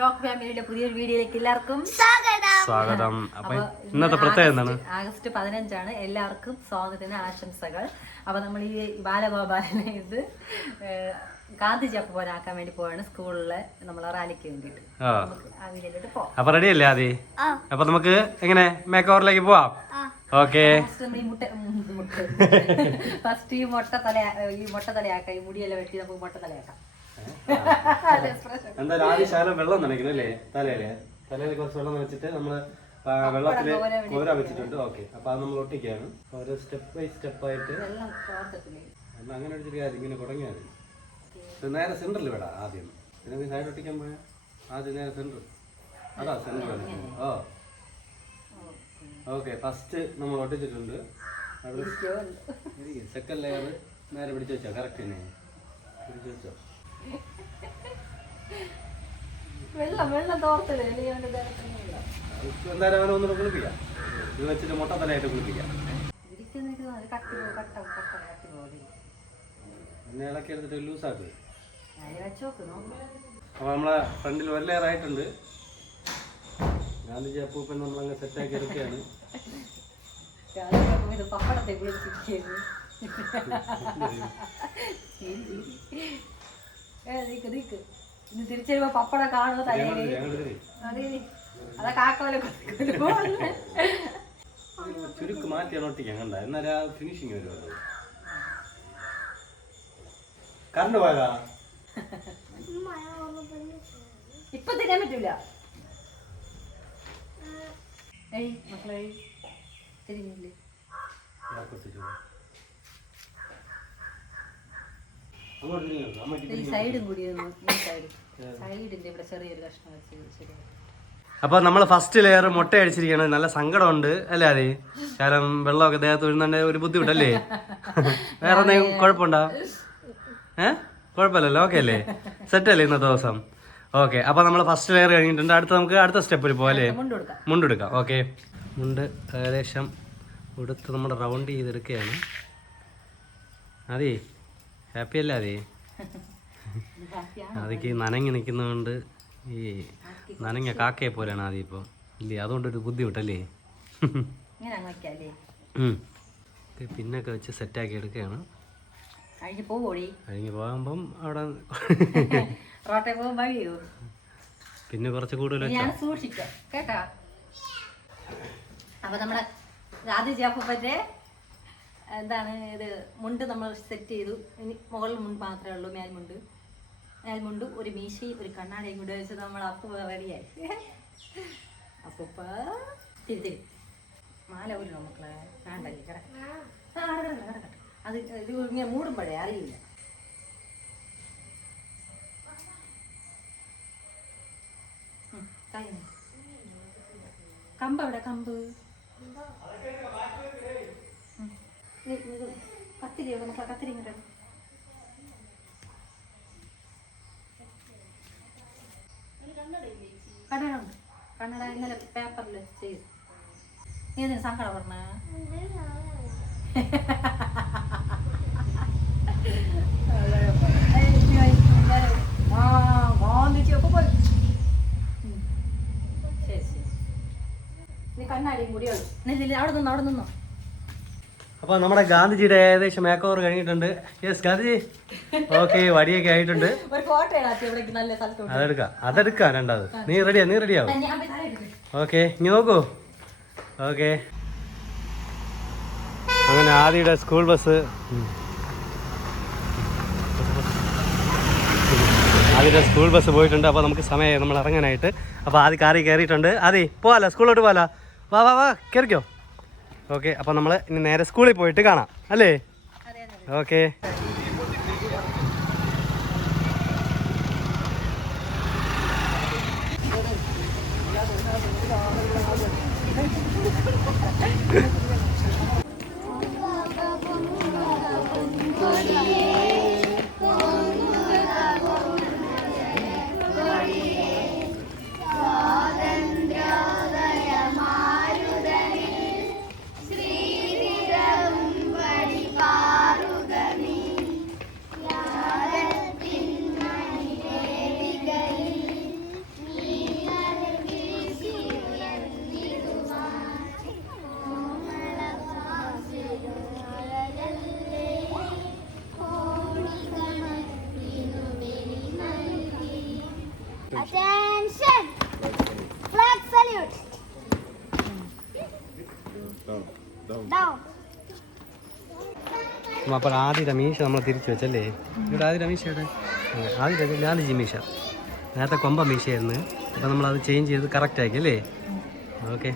Shock ഫാമിലിയുടെ പുതിയൊരു വീഡിയോയിലേക്ക് എല്ലാവർക്കും സ്വാഗതം. അപ്പൊ ഇന്നത്തെ പ്രത്യേകത എന്താണ്? ആഗസ്റ്റ് 15 എല്ലാവർക്കും സ്വാഗതത്തിന് ആശംസകൾ. അപ്പൊ നമ്മൾ ഈ ബാലഗോപാലനെ ഇത് ഗാന്ധിജി അപ്പനാക്കാൻ വേണ്ടി പോവാണ് സ്കൂളിലെ നമ്മളെ റാലിക്ക് വേണ്ടിട്ട്. ആ വീഡിയോയിലോട്ട് പോവാം. അപ്പൊ റെഡി അല്ലേ ആദി? അപ്പൊ നമുക്ക് എങ്ങനെ മേക്ക് ഓവറിലേക്ക് പോവാം. ഓക്കെ. ഫസ്റ്റ് ഈ മുട്ട തലയാക്കാം. ഈ മുടിയെല്ലാം വെട്ടി നമുക്ക് മുട്ട തലയാക്കാം. എന്തായാലും ആദ്യം ശകലം വെള്ളം നനയ്ക്കണല്ലേ തലയിൽ കുറച്ച് വെള്ളം നനച്ചിട്ട് നമ്മള് വെള്ളത്തില് കോര വെച്ചിട്ടുണ്ട്. ഓക്കെ, അപ്പൊ അത് നമ്മൾ ഒട്ടിക്കാണ്. ഓരോ സ്റ്റെപ്പ് ബൈ സ്റ്റെപ്പ് ആയിട്ട് അങ്ങനെ അടിച്ചിട്ട് കാര്യം ഇങ്ങനെ തുടങ്ങിയാൽ നേരെ സെന്ററിൽ വിടാം. ആദ്യം പിന്നെ സൈഡ് ഒട്ടിക്കാൻ പോയാൽ ആദ്യം നേരെ സെന്റർ. അതാ സെന്റർ. ഓ ഓക്കെ, ഫസ്റ്റ് നമ്മൾ ഒട്ടിച്ചിട്ടുണ്ട്. സെക്കൻഡ് ലെയർ നേരെ പിടിച്ചു വെച്ചോ. കറക്റ്റ് തന്നെ പിടിച്ചു വെച്ചോ. എന്തായാലും അവനെ ഒന്നുകൂടെ കുളിപ്പിക്കാം. ഇത് വെച്ചിട്ട് മുട്ട തലയായിട്ട് കുളിപ്പിക്കാം. പിന്നെ ഇളക്കി എടുത്തിട്ട് ലൂസാക്ക്. അപ്പൊ നമ്മളെ ഫ്രണ്ടിൽ ഒരു ലെയർ ആയിട്ടുണ്ട്. ഗാന്ധിജി അപ്പൂപ്പൻ നമ്മളങ്ങ് സെറ്റാക്കി എടുക്കുകയാണ്. തിരിച്ചു പപ്പട കാണുമോ തലയില്? അതാ കാക്കോലെ ചുരുക്ക് മാറ്റിയാണ് ഒട്ടിക്കാൻ കണ്ട. എന്നാലും ആ ഫിനിഷിങ് വരുമല്ലോ. കറണ്ട് പോയതാ ഇപ്പൊ തിന്നാൻ പറ്റൂല. മക്കളെ തിരിഞ്ഞില്ലേ? സൈഡും കൂടി സൈഡിന്റെ ഇവിടെ ചെറിയൊരു കഷ്ണം വെച്ച് ശരിയാണ്. അപ്പൊ നമ്മള് ഫസ്റ്റ് ലെയർ മുട്ട അടിച്ചിരിക്കുകയാണ്. നല്ല സങ്കടമുണ്ട് അല്ലേ അതെ? കാരണം വെള്ളമൊക്കെ ദേഹത്ത് വീഴുന്നുണ്ട്. ഒരു ബുദ്ധിമുട്ടല്ലേ? വേറെ എന്തെങ്കിലും കുഴപ്പമുണ്ടോ? കുഴപ്പമില്ലല്ലോ. ഓക്കെ അല്ലേ? സെറ്റ് അല്ലേ ഇന്നത്തെ ദിവസം? ഓക്കെ, അപ്പൊ നമ്മൾ ഫസ്റ്റ് ലെയർ കഴിഞ്ഞിട്ടുണ്ട്. നമുക്ക് അടുത്ത സ്റ്റെപ്പിൽ പോവാം അല്ലേ? മുണ്ടെടുക്കാം. ഓക്കെ, മുണ്ട് ഏകദേശം ഉടുത്ത് നമ്മൾ റൗണ്ട് ചെയ്തെടുക്കുകയാണ്. അതെ, ഹാപ്പി അല്ലേ അതെ? അതൊക്കെ നനങ്ങി നിൽക്കുന്നതുകൊണ്ട് ഈ നനഞ്ഞ കാക്കയെ പോലെയാണ് ആദ്യം ഇപ്പോൾ ഇല്ലേ? അതുകൊണ്ടൊരു ബുദ്ധിമുട്ടല്ലേ? പിന്നൊക്കെ വെച്ച് സെറ്റാക്കി എടുക്കുകയാണ്. കഴിഞ്ഞ് പോകുമ്പം അവിടെ പിന്നെ കുറച്ച് കൂടുതൽ കേട്ടാ. അപ്പൊ നമ്മുടെ ഗാന്ധിജി അപ്പൂപ്പന്റെ എന്താണ് ഇത് മുണ്ട് നമ്മൾ സെറ്റ് ചെയ്തു. ഇനി മുകളിൽ മുണ്ട് മാത്രമേ ഉള്ളൂ. മേൽമുണ്ട് ഒരു മീശയും ഒരു കണ്ണാടിയും കൂടെ വെച്ച് നമ്മൾ അപ്പൂപ്പ റെഡിയായി. അപ്പൂപ്പ തിരി മാല ഒരു മക്കളെ വേണ്ടല്ലേ കിടക്കട്ടെ. അത് ഇത് ഇങ്ങനെ മൂടുമ്പോഴേ അറിയില്ല. കമ്പ് എവിടെ? കമ്പ് കത്തിരി മക്കളെ കത്തിരി ഇങ്ങോട്ട് കണ്ണട കണ്ണട ഇന്നലെ പേപ്പറിൽ ചെയ്തു. നീ എന്തിനു സങ്കടം പറഞ്ഞ? നീ കണ്ണാടിയും കൂടി അവിടെ നിന്നോ. അപ്പൊ നമ്മുടെ ഗാന്ധിജിയുടെ ഏകദേശം മേക്ക് ഓവർ കഴിഞ്ഞിട്ടുണ്ട്. യെസ് ഗാന്ധിജി. ഓക്കെ, വടിയൊക്കെ ആയിട്ടുണ്ട്. അതെടുക്കാം രണ്ടാമത്. നീ റെഡിയാവും. ഓക്കെ, ഇനി നോക്കൂ. ഓക്കെ, അങ്ങനെ ആദിയുടെ സ്കൂൾ ബസ് പോയിട്ടുണ്ട്. അപ്പോൾ നമുക്ക് സമയമായി നമ്മൾ ഇറങ്ങാനായിട്ട്. അപ്പോൾ ആദ്യ കാറി കയറിയിട്ടുണ്ട്. ആദി പോവാലോ, സ്കൂളിലോട്ട് പോവാലോ? വാ കയറിക്കോ. ഓക്കെ, അപ്പോൾ നമ്മൾ ഇനി നേരെ സ്കൂളിൽ പോയിട്ട് കാണാം അല്ലേ? Okay. Shri Attention! Flag salute! Down. അപ്പോൾ ആദ്യത്തെ മീശ നമ്മൾ തിരിച്ചു വെച്ചല്ലേ? ഇവിടെ ആദ്യത്തെ മീശ ആദ്യത്തെ ഗാന്ധിജി മീശ നേരത്തെ കൊമ്പ മീശയായിരുന്നു. അപ്പം നമ്മളത് ചേഞ്ച് ചെയ്ത് കറക്റ്റ് ആക്കി അല്ലേ? ഓക്കെ.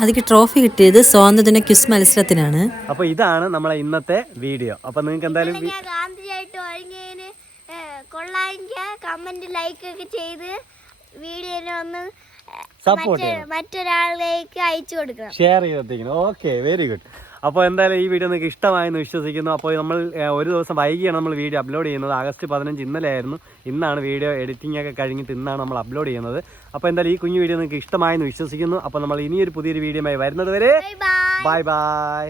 അതിക്ക് ട്രോഫി കിട്ടിയത് സ്വാതന്ത്ര്യദിന ക്വിസ് മത്സരത്തിനാണ്. അപ്പോൾ ഇതാണ് നമ്മളെ ഇന്നത്തെ വീഡിയോ. അപ്പോൾ നിങ്ങൾക്ക് എന്തായാലും ഗാന്ധിജിയായിട്ട് ഒരുങ്ങിയതിന് കൊള്ളാമെങ്കിൽ കമന്റ് ലൈക്ക് ഒക്കെ ചെയ്ത് വീഡിയോനെ ഒന്ന് സപ്പോർട്ട് മറ്റൊരാളിലേക്ക് അയച്ചു കൊടുക്കണം, ഷെയർ ചെയ്തെത്തിക്കണം. Okay, very good. അപ്പോൾ എന്തായാലും ഈ വീഡിയോ നിങ്ങൾക്ക് ഇഷ്ടമായെന്ന് വിശ്വസിക്കുന്നു. അപ്പോൾ നമ്മൾ ഒരു ദിവസം വൈകിയാണ് നമ്മൾ വീഡിയോ അപ്ലോഡ് ചെയ്യുന്നത്. ആഗസ്റ്റ് 15 ഇന്നലെ ആയിരുന്നു. ഇന്നാണ് വീഡിയോ എഡിറ്റിംഗ് ഒക്കെ കഴിഞ്ഞിട്ട് ഇന്നാണ് നമ്മൾ അപ്ലോഡ് ചെയ്യുന്നത്. അപ്പോൾ എന്തായാലും ഈ കുഞ്ഞു വീഡിയോ നിങ്ങൾക്ക് ഇഷ്ടമായെന്ന് വിശ്വസിക്കുന്നു. അപ്പോൾ നമ്മൾ ഇനിയൊരു പുതിയൊരു വീഡിയോയുമായി വരുന്നത് വരെ ബൈ ബൈ.